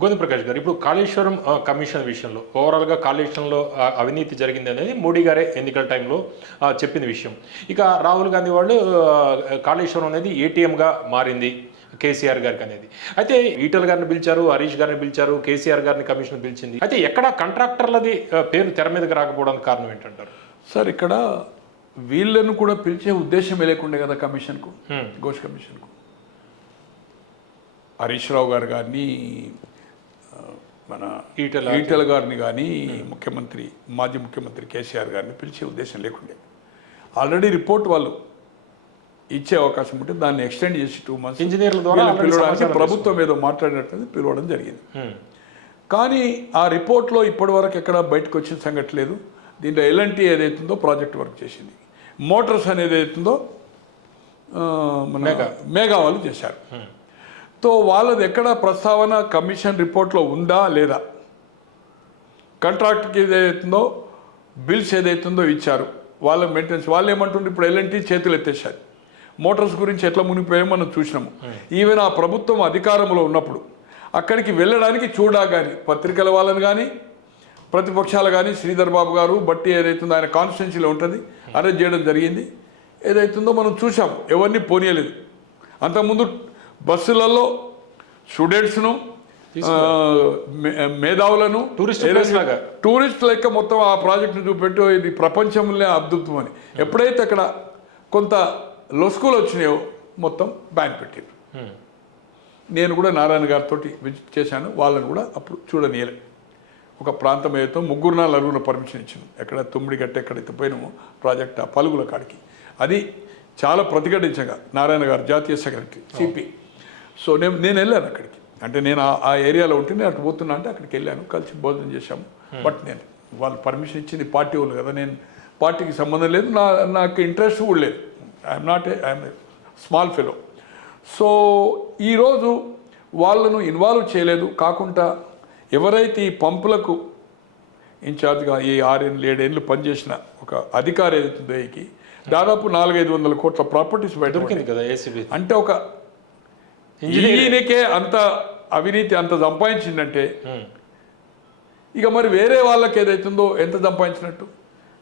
గోవింద ప్రకాష్ గారు ఇప్పుడు కాళేశ్వరం కమిషన్ విషయంలో ఓవరాల్గా కాళేశ్వరంలో అవినీతి జరిగింది అనేది మోడీ గారే ఎన్నికల టైంలో చెప్పిన విషయం. ఇక రాహుల్ గాంధీ వాళ్ళు కాళేశ్వరం అనేది ఏటీఎంగా మారింది కేసీఆర్ గారికి అనేది. అయితే ఈటల గారిని పిలిచారు హరీష్ గారిని పిలిచారు కేసీఆర్ గారిని కమిషన్ పిలిచింది. అయితే ఎక్కడ కాంట్రాక్టర్లది పేరు తెర మీదకి రాకపోవడానికి కారణం ఏంటంటారు? సార్ ఇక్కడ వీళ్ళను కూడా పిలిచే ఉద్దేశమే లేకుండే కదా కమిషన్కు. ఘోష్ కమిషన్కు. హరీష్ రావు గారు కానీ మన ఈటెల ఈటెల గారిని. కానీ ముఖ్యమంత్రి మాజీ ముఖ్యమంత్రి కేసీఆర్ గారిని పిలిచే ఉద్దేశం లేకుండే. ఆల్రెడీ రిపోర్ట్ వాళ్ళు ఇచ్చే అవకాశం ఉంటే దాన్ని ఎక్స్టెండ్ చేసి టూ మంత్స్ ఇంజనీర్ల ద్వారా పిలవడానికి ప్రభుత్వం ఏదో మాట్లాడినట్టు పిలవడం జరిగింది. కానీ ఆ రిపోర్ట్లో ఇప్పటివరకు ఎక్కడ బయటకు వచ్చిన సంగతి లేదు. దీంట్లో ఎల్ఎన్టీ ఏదైతుందో ప్రాజెక్ట్ వర్క్ చేసింది. మోటార్స్ అనేది ఏదైతుందో మన మేఘా వాళ్ళు చేశారు. తో వాళ్ళది ఎక్కడ ప్రస్తావన కమిషన్ రిపోర్ట్లో ఉందా లేదా? కాంట్రాక్ట్కి ఏదైతుందో బిల్స్ ఏదైతుందో ఇచ్చారు. వాళ్ళ మెయింటెనెన్స్ వాళ్ళు ఏమంటుండ్రు ఇప్పుడు ఎల్ఎన్టీ చేతులు ఎత్తేసారు మోటార్స్ గురించి ఎట్లా మునిగిపోయామో మనం చూసినాము. ఈవెన్ ఆ ప్రభుత్వం అధికారంలో ఉన్నప్పుడు అక్కడికి వెళ్ళడానికి చూడా కానీ పత్రికల వాళ్ళని కానీ ప్రతిపక్షాలు కానీ శ్రీధర్ బాబు గారు బట్టి ఏదైతుందో ఆయన కాన్స్టిట్యున్సీలో ఉంటుంది అరెస్ట్ చేయడం జరిగింది. ఏదైతుందో మనం చూసాం ఎవరిని పోనీయలేదు. అంతకుముందు బస్సులలో స్టూడెంట్స్ను మేధావులను లాగా. టూరిస్ట్ లెక్క మొత్తం ఆ ప్రాజెక్టును చూపెట్టు ఇది ప్రపంచంలో అద్భుతం అని. ఎప్పుడైతే అక్కడ కొంత లొసుకులు వచ్చినాయో మొత్తం బ్యాన్ పెట్టారు. హ్మ్. నేను కూడా నారాయణ గారితో విజిట్ చేశాను. వాళ్ళని కూడా అప్పుడు చూడనీయలే. ఒక ప్రాంతం ఏదో ముగ్గురు నాలుగు నలుగురు పర్మిషన్ ఇచ్చాను. ఎక్కడ తుమ్మిడి గట్ట ఎక్కడైతే పోయినామో ప్రాజెక్ట్ ఆ పలుగుల కాడికి. అది చాలా ప్రతిఘటించగా నారాయణ గారు జాతీయ సెక్రటరీ సిపి. సో నేను నేను వెళ్ళాను అక్కడికి. అంటే నేను ఆ- ఏరియాలో ఉంటే నేను అటు పోతున్నా అంటే అక్కడికి వెళ్ళాను కలిసి భోజనం చేశాము. బట్ నేను వాళ్ళు పర్మిషన్ ఇచ్చింది పార్టీ వాళ్ళు కదా నేను పార్టీకి సంబంధం లేదు నా నాకు ఇంట్రెస్ట్ కూడా లేదు. I'm not I'm small fellow so ఈరోజు వాళ్ళను ఇన్వాల్వ్ చేయలేదు. కాకుండా ఎవరైతే ఈ పంపులకు ఇన్ఛార్జ్గా ఈ ఆరేళ్ళు ఏడేళ్ళు పనిచేసిన ఒక అధికారి ఏదైతుందో దాదాపు నాలుగైదు వందల కోట్ల ప్రాపర్టీస్ బయట కదా అంటే ఒక ఈయనకే అంత అవినీతి అంత సంపాదించిందంటే ఇక మరి వేరే వాళ్ళకి ఏదైతుందో ఎంత సంపాదించినట్టు?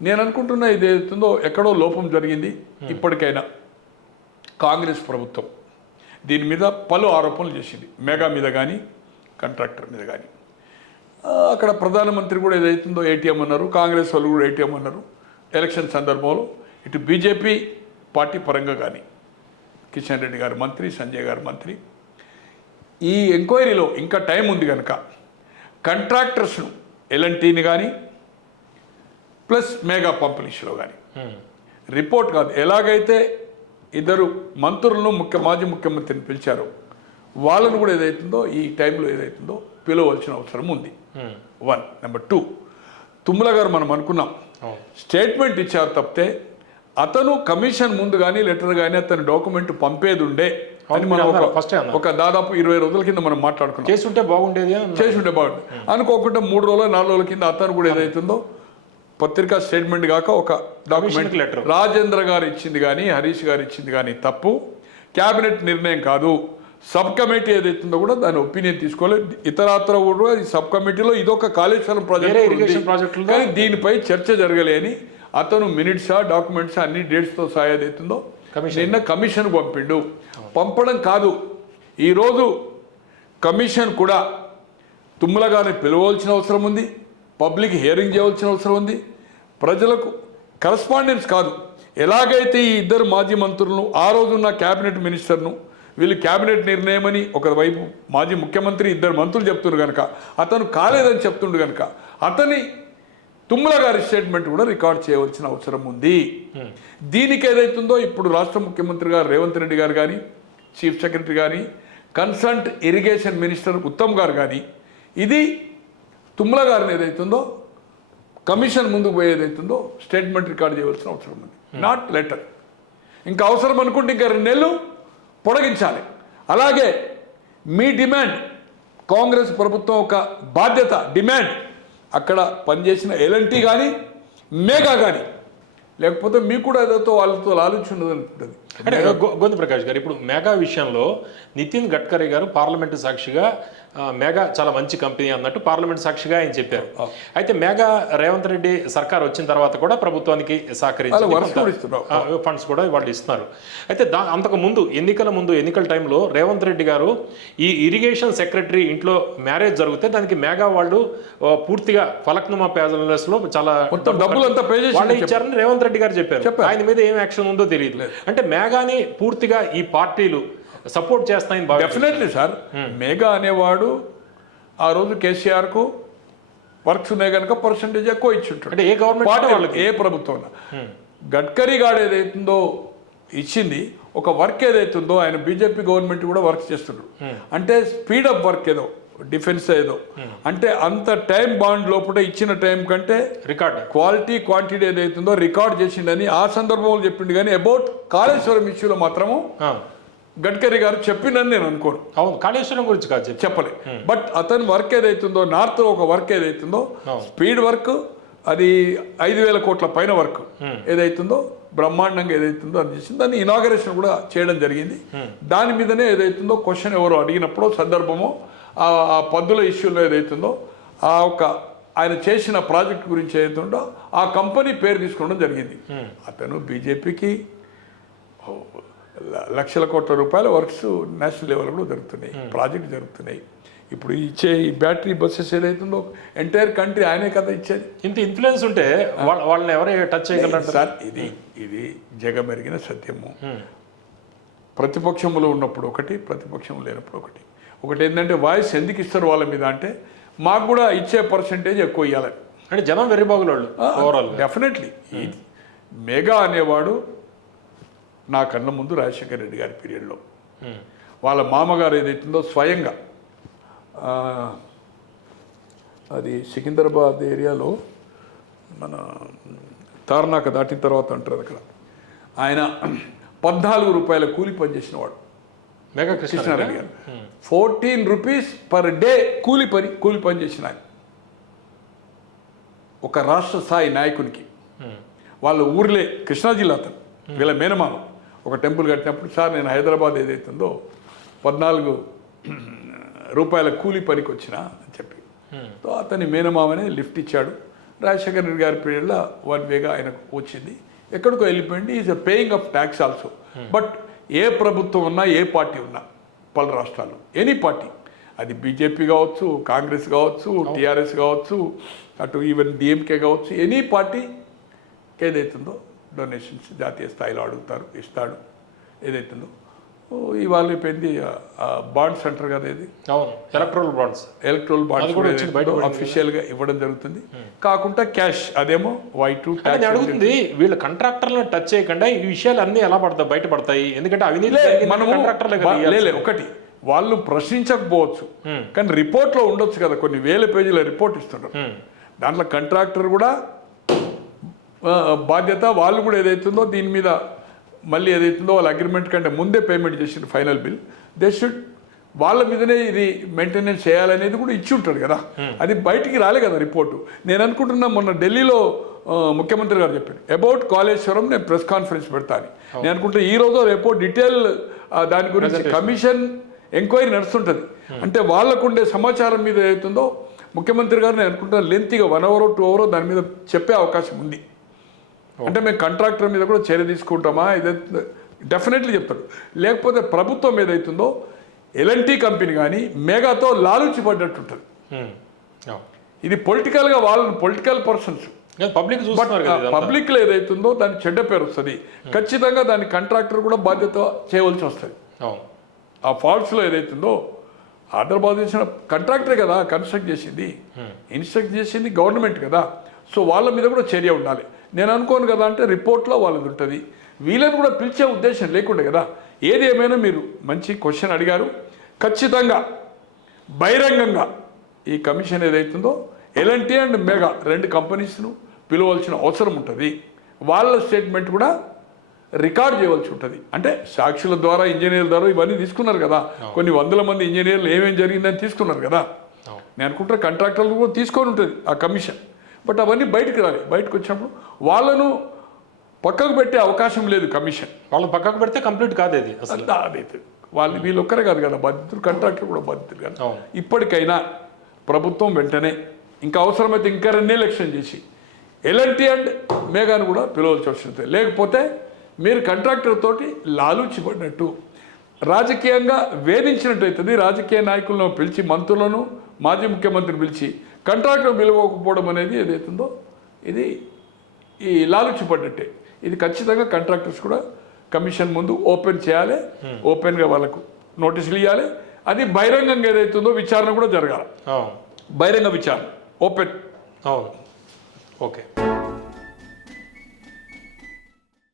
నేను అనుకుంటున్నా ఇది ఏదైతుందో ఎక్కడో లోపం జరిగింది ఇప్పటికైనా. కాంగ్రెస్ ప్రభుత్వం దీని మీద పలు ఆరోపణలు చేసింది. మెగా మీద కానీ కాంట్రాక్టర్ మీద కానీ అక్కడ ప్రధానమంత్రి కూడా ఏదైతుందో ఏటీఎం అన్నారు కాంగ్రెస్ వాళ్ళు కూడా ఏటీఎం అన్నారు. ఎలక్షన్ సందర్భంలో ఇటు బీజేపీ పార్టీ పరంగా కానీ కిషన్ రెడ్డి గారు మంత్రి సంజయ్ గారు మంత్రి. ఈ ఎంక్వైరీలో ఇంకా టైం ఉంది కనుక కంట్రాక్టర్స్ను ఎల్ఎన్టీని కానీ ప్లస్ మేగా పంపిణీలో కానీ రిపోర్ట్ కాదు. ఎలాగైతే ఇద్దరు మంత్రులను ముఖ్య మాజీ ముఖ్యమంత్రిని పిలిచారో వాళ్ళను కూడా ఏదైతుందో ఈ టైంలో ఏదైతుందో పిలవలసిన అవసరం ఉంది. వన్. Number two. తుమ్మల గారు మనం అనుకున్నాం. స్టేట్మెంట్ ఇచ్చారు తప్పితే అతను కమిషన్ ముందు కానీ లెటర్ కానీ అతని డాక్యుమెంట్ పంపేది ఉండే అని మనం అన్నారు, ఒక- దాదాపు ఇరవై రోజుల కింద మనం మాట్లాడుకున్నాం. చేస్తుంటే బాగుండేది అని చేసి ఉంటే బాగుంది అనుకోకుండా మూడు రోజుల నాలుగు రోజుల కింద అతను కూడా ఏదైతుందో పత్రికా స్టేట్మెంట్ కాక ఒక డాక్యుమెంట్ letter. రాజేంద్ర గారు ఇచ్చింది కానీ హరీష్ గారు ఇచ్చింది కానీ తప్పు. క్యాబినెట్ నిర్ణయం కాదు. సబ్ కమిటీ ఏదైతుందో కూడా దాని ఒపీనియన్ తీసుకోలేదు. ఇతరాత్ర కూడా సబ్ కమిటీలో ఇదొక కాళేశ్వరం వేరే ప్రాజెక్ట్ కానీ దీనిపై చర్చ జరగలే అని అతను మినిట్సా డాక్యుమెంట్స్ అన్ని డేట్స్తో సహా ఏదైతుందో Commission. నిన్న కమిషన్ పంపిండు. పంపడం కాదు. ఈరోజు కమిషన్ కూడా తుమ్మల గారిని పిలవలసిన అవసరం ఉంది. పబ్లిక్ హియరింగ్ చేయవలసిన అవసరం ఉంది. ప్రజలకు కరస్పాండెన్స్ కాదు. ఎలాగైతే ఈ ఇద్దరు మాజీ మంత్రులను ఆ రోజున్న క్యాబినెట్ మినిస్టర్ను వీళ్ళు క్యాబినెట్ నిర్ణయం అని ఒకవైపు మాజీ ముఖ్యమంత్రి ఇద్దరు మంత్రులు చెప్తున్నారు కనుక అతను కాలేదని చెప్తుండు కనుక అతని తుమ్మల గారి స్టేట్మెంట్ కూడా రికార్డ్ చేయవలసిన అవసరం ఉంది. దీనికి ఏదైతుందో ఇప్పుడు రాష్ట్ర ముఖ్యమంత్రి గారు రేవంత్ రెడ్డి గారు కానీ చీఫ్ సెక్రటరీ కానీ consult irrigation minister Uttam garu కానీ ఇది తుమ్మల గారిని ఏదైతుందో కమిషన్ ముందుకు పోయి ఏదైతుందో స్టేట్మెంట్ రికార్డ్ చేయవలసిన అవసరం ఉంది. నాట్ లెటర్ ఇంకా అవసరం అనుకుంటే ఇంకా రెండు నెలలు పొడిగించాలి. అలాగే మీ డిమాండ్ కాంగ్రెస్ ప్రభుత్వం ఒక బాధ్యత డిమాండ్ అక్కడ పనిచేసిన ఎల్ఎన్టీ కానీ మేఘా కానీ లేకపోతే మీకు కూడా ఏదైతే వాళ్ళతో ఆలోచన ఉంటుంది అంటే గోవింద ప్రకాష్ గారు ఇప్పుడు మెగా విషయంలో నితిన్ గడ్కరీ గారు పార్లమెంటు సాక్షిగా మెగా చాలా మంచి కంపెనీ అన్నట్టు పార్లమెంట్ సాక్షిగా ఆయన చెప్పారు. అయితే మెగా రేవంత్ రెడ్డి సర్కార్ వచ్చిన తర్వాత కూడా ప్రభుత్వానికి సహకరించి వాళ్ళు వర్షం కూడా ఇస్తున్నారు. ఫండ్స్ కూడా వాళ్ళు ఇస్తున్నారు. అయితే దా అంతకు ముందు ఎన్నికల ముందు ఎన్నికల టైంలో రేవంత్ రెడ్డి గారు ఈ ఇరిగేషన్ సెక్రటరీ ఇంట్లో మ్యారేజ్ జరిగితే దానికి మెగా వాళ్ళు పూర్తిగా ఫలక్నుమా ప్యాలెస్లో చాలా pay చేసి వాళ్ళు ఇచ్చారని రేవంత్ రెడ్డి గారు చెప్పారు. ఆయన మీద ఏం యాక్షన్ ఉందో తెలియదు. అంటే మేఘాని పూర్తిగా ఈ పార్టీలు సపోర్ట్ చేస్తాయని డెఫినెట్లీ సార్ మేఘా అనేవాడు ఆ రోజు కేసీఆర్కు వర్క్స్ ఉన్నాయి కనుక పర్సంటేజ్ ఎక్కువ ఇచ్చుంటాడు. అంటే ఏ గవర్నమెంట్ ఏ ప్రభుత్వం గడ్కరీ గాడు ఏదైతుందో ఇచ్చింది ఒక వర్క్ ఏదైతుందో ఆయన బీజేపీ గవర్నమెంట్ కూడా వర్క్ చేస్తున్నాడు. అంటే స్పీడప్ వర్క్ ఏదో. డిఫెన్స్ ఏదో. అంటే అంత టైం బాండ్ లోపల ఇచ్చిన టైం కంటే రికార్డ్ క్వాలిటీ క్వాంటిటీ ఏదైతుందో రికార్డ్ చేసిండని ఆ సందర్భంలో చెప్పిండు కానీ అబౌట్ కాళేశ్వరం ఇష్యూలో మాత్రము గడ్కరీ గారు చెప్పిండని నేను అనుకోను. అవును కాళేశ్వరం గురించి కాదు చెప్పి చెప్పలే. బట్ అతని వర్క్ ఏదైతుందో నార్త్ ఒక వర్క్ ఏదైతుందో స్పీడ్ వర్క్ అది ఐదు వేల కోట్ల పైన వర్క్ ఏదైతుందో బ్రహ్మాండంగా ఏదైతుందో అది చేసింది. దాన్ని ఇనాగరేషన్ కూడా చేయడం జరిగింది. దాని మీదనే ఏదైతుందో క్వశ్చన్ ఎవరు అడిగినప్పుడు సందర్భమో ఆ పద్దుల ఇష్యూలో ఏదైతుందో ఆ ఒక ఆయన చేసిన ప్రాజెక్ట్ గురించి ఏదైతుందో ఆ కంపెనీ పేరు తీసుకోవడం జరిగింది. అతను బీజేపీకి లక్షల కోట్ల రూపాయల వర్క్స్ నేషనల్ లెవెల్ కూడా జరుగుతున్నాయి. ప్రాజెక్ట్ జరుగుతున్నాయి. ఇప్పుడు ఇచ్చే ఈ బ్యాటరీ బస్సెస్ ఏదైతుందో ఎంటైర్ కంట్రీ ఆయనే కదా ఇచ్చేది. ఇంత ఇన్ఫ్లుయెన్స్ ఉంటే వాళ్ళ వాళ్ళని ఎవరు టచ్ చేయగలరు సార్ ఇది ఇది జగమెరిగిన సత్యము. ప్రతిపక్షంలో ఉన్నప్పుడు ఒకటి ప్రతిపక్షం లేనప్పుడు ఒకటి. ఒకటి ఏంటంటే వాయిస్ ఎందుకు ఇస్తారు వాళ్ళ మీద అంటే మాకు కూడా ఇచ్చే పర్సంటేజ్ ఎక్కువ ఇవ్వాలని అంటే జనం వెర్రిబాగులు వాళ్ళు ఓవరాల్ డెఫినెట్లీ మెగా అనేవాడు నా కళ్ళ ముందు రాజశేఖర రెడ్డి గారి పీరియడ్లో. వాళ్ళ మామగారు ఏదైతుందో స్వయంగా అది సికింద్రాబాద్ ఏరియాలో మన తార్నాక దాటిన తర్వాత అంటారు అక్కడ. ఆయన పద్నాలుగు రూపాయల కూలి పనిచేసిన మెగా కృష్ణ కృష్ణారెడ్డి గారు. ఫోర్టీన్ రూపీస్ పర్ డే కూలి పని కూలి పని చేసిన ఆయన ఒక రాష్ట్ర స్థాయి నాయకునికి. వాళ్ళ ఊర్లే కృష్ణా జిల్లా అతను వీళ్ళ మేనమామ. ఒక టెంపుల్ కట్టినప్పుడు సార్ నేను హైదరాబాద్ ఏదైతుందో పద్నాలుగు రూపాయల కూలి పనికి వచ్చిన అని చెప్పి. సో అతని మేనమామనే లిఫ్ట్ ఇచ్చాడు. రాజశేఖర రెడ్డి గారి పీరియడ్లో వన్ వేగా ఆయనకు వచ్చింది. ఎక్కడికో వెళ్ళిపోయింది. Is paying of tax also. But ఏ ప్రభుత్వం ఉన్నా ఏ పార్టీ ఉన్నా పలు రాష్ట్రాలు ఎనీ పార్టీ. అది బీజేపీ కావచ్చు కాంగ్రెస్ కావచ్చు టీఆర్ఎస్ కావచ్చు అటు ఈవెన్ డిఎంకే కావచ్చు ఎనీ పార్టీ ఏదైతుందో డొనేషన్స్ జాతీయ స్థాయిలో అడుగుతారు ఇస్తాడు. ఏదైతుందో. ఇవాళ అయిపోయింది బాండ్స్ అంటారు కదా ఇది. అవును ఎలక్ట్రల్ బాండ్స్ ఎలక్ట్రల్ బయట బాండ్స్ అఫీషియల్గా ఇవ్వడం జరుగుతుంది. కాకుండా క్యాష్ అదేమో వై టూ అడుగుతుంది వీళ్ళ కాంట్రాక్టర్లను టచ్ చేయకుండా ఈ విషయాలు అన్ని ఎలా పడతాయి బయటపడతాయి? ఎందుకంటే అవినీతి మనము కాంట్రాక్టర్లే ఒకటి వాళ్ళు ప్రశ్నించకపోవచ్చు. కానీ రిపోర్ట్లో ఉండొచ్చు కదా కొన్ని వేల పేజీల రిపోర్ట్ ఇస్తున్నారు దాంట్లో కంట్రాక్టర్ కూడా బాధ్యత వాళ్ళు కూడా ఏదైతుందో దీని మీద మళ్ళీ ఏదైతుందో వాళ్ళ అగ్రిమెంట్ కంటే ముందే పేమెంట్ చేసిన ఫైనల్ బిల్ దే షుడ్ వాళ్ళ మీదనే ఇది మెయింటెనెన్స్ చేయాలనేది కూడా ఇచ్చి ఉంటాడు కదా. అది బయటికి రాలే కదా రిపోర్టు నేను అనుకుంటున్నా మొన్న ఢిల్లీలో ముఖ్యమంత్రి గారు చెప్పారు అబౌట్ కాళేశ్వరం నేను ప్రెస్ కాన్ఫరెన్స్ పెడతాను నేను అనుకుంటే ఈ రోజు రేపు డీటెయిల్ దాని గురించి కమిషన్ ఎంక్వైరీ నడుస్తుంటుంది. అంటే వాళ్ళకు ఉండే సమాచారం మీద ఏదైతుందో ముఖ్యమంత్రి గారు నేను అనుకుంటున్నా లెంతీగా వన్ అవర్ టూ అవర్ దాని మీద చెప్పే అవకాశం ఉంది. అంటే మేము కాంట్రాక్టర్ మీద కూడా చర్య తీసుకుంటామా? ఇదైతే డెఫినెట్లీ చెప్తాడు లేకపోతే ప్రభుత్వం ఏదైతుందో ఎల్ఎన్టీ కంపెనీ కానీ మేఘాతో లాలూచి పడ్డట్టు ఉంటుంది. ఇది పొలిటికల్గా వాళ్ళు పొలిటికల్ పర్సన్స్ పబ్లిక్. పబ్లిక్లో ఏదైతుందో దాని చెడ్డ పేరు వస్తుంది. ఖచ్చితంగా దాని కాంట్రాక్టర్ కూడా బాధ్యత చేయవలసి వస్తుంది. ఆ ఫాల్ట్స్లో ఏదైతుందో ఆర్డర్ బాధ చేసిన కాంట్రాక్టరే కదా కన్స్ట్రక్ట్ చేసింది. ఇన్స్ట్రక్ట్ చేసింది గవర్నమెంట్ కదా. సో వాళ్ళ మీద కూడా చర్య ఉండాలి. నేను అనుకోను కదా అంటే రిపోర్ట్లో వాళ్ళది ఉంటుంది. వీళ్ళని కూడా పిలిచే ఉద్దేశం లేకుండే కదా. ఏది ఏమైనా మీరు మంచి క్వశ్చన్ అడిగారు. ఖచ్చితంగా బహిరంగంగా ఈ కమిషన్ ఏదైతుందో ఎల్ఎన్టీ అండ్ మెగా రెండు కంపెనీస్ను పిలవలసిన అవసరం ఉంటుంది. వాళ్ళ స్టేట్మెంట్ కూడా రికార్డ్ చేయవలసి ఉంటుంది. అంటే సాక్షుల ద్వారా ఇంజనీర్ల ద్వారా ఇవన్నీ తీసుకున్నారు కదా. కొన్ని వందల మంది ఇంజనీర్లు ఏమేం జరిగిందని తీసుకున్నారు కదా. నేను అనుకుంటా కాంట్రాక్టర్లు కూడా తీసుకొని ఉంటుంది ఆ కమిషన్. బట్ అవన్నీ బయటకు రాలి. బయటకు వచ్చినప్పుడు వాళ్ళను పక్కకు పెట్టే అవకాశం లేదు కమిషన్. వాళ్ళు పక్కకు పెడితే కంప్లీట్ కాదు ఇది అసలు. అదైతే వాళ్ళు వీళ్ళొక్కరే కాదు కదా బాధితులు కాంట్రాక్టర్ కూడా బాధితులు కదా. ఇప్పటికైనా ప్రభుత్వం వెంటనే ఇంకా అవసరమైతే ఇంకా రెండు ఎలక్షన్ చేసి ఎల్ఎన్టీ అండ్ మేఘాను కూడా పిలవలసి వస్తుంది. లేకపోతే మీరు కాంట్రాక్టర్ తోటి లాలూచిపడినట్టు రాజకీయంగా వేధించినట్టు అవుతుంది. రాజకీయ నాయకులను పిలిచి మంత్రులను మాజీ ముఖ్యమంత్రిని పిలిచి కాంట్రాక్టర్ పిలవకపోవడం అనేది ఏదైతుందో ఇది ఈ లాలూచిపడ్డట్టే ఇది ఖచ్చితంగా కాంట్రాక్టర్స్ కూడా కమిషన్ ముందు ఓపెన్ చేయాలి. ఓపెన్గా వాళ్ళకు నోటీసులు ఇవ్వాలి అది బహిరంగంగా ఏదైతుందో విచారణ కూడా జరగాలి. బహిరంగ విచారణ. ఓపెన్ అవును. ఓకే.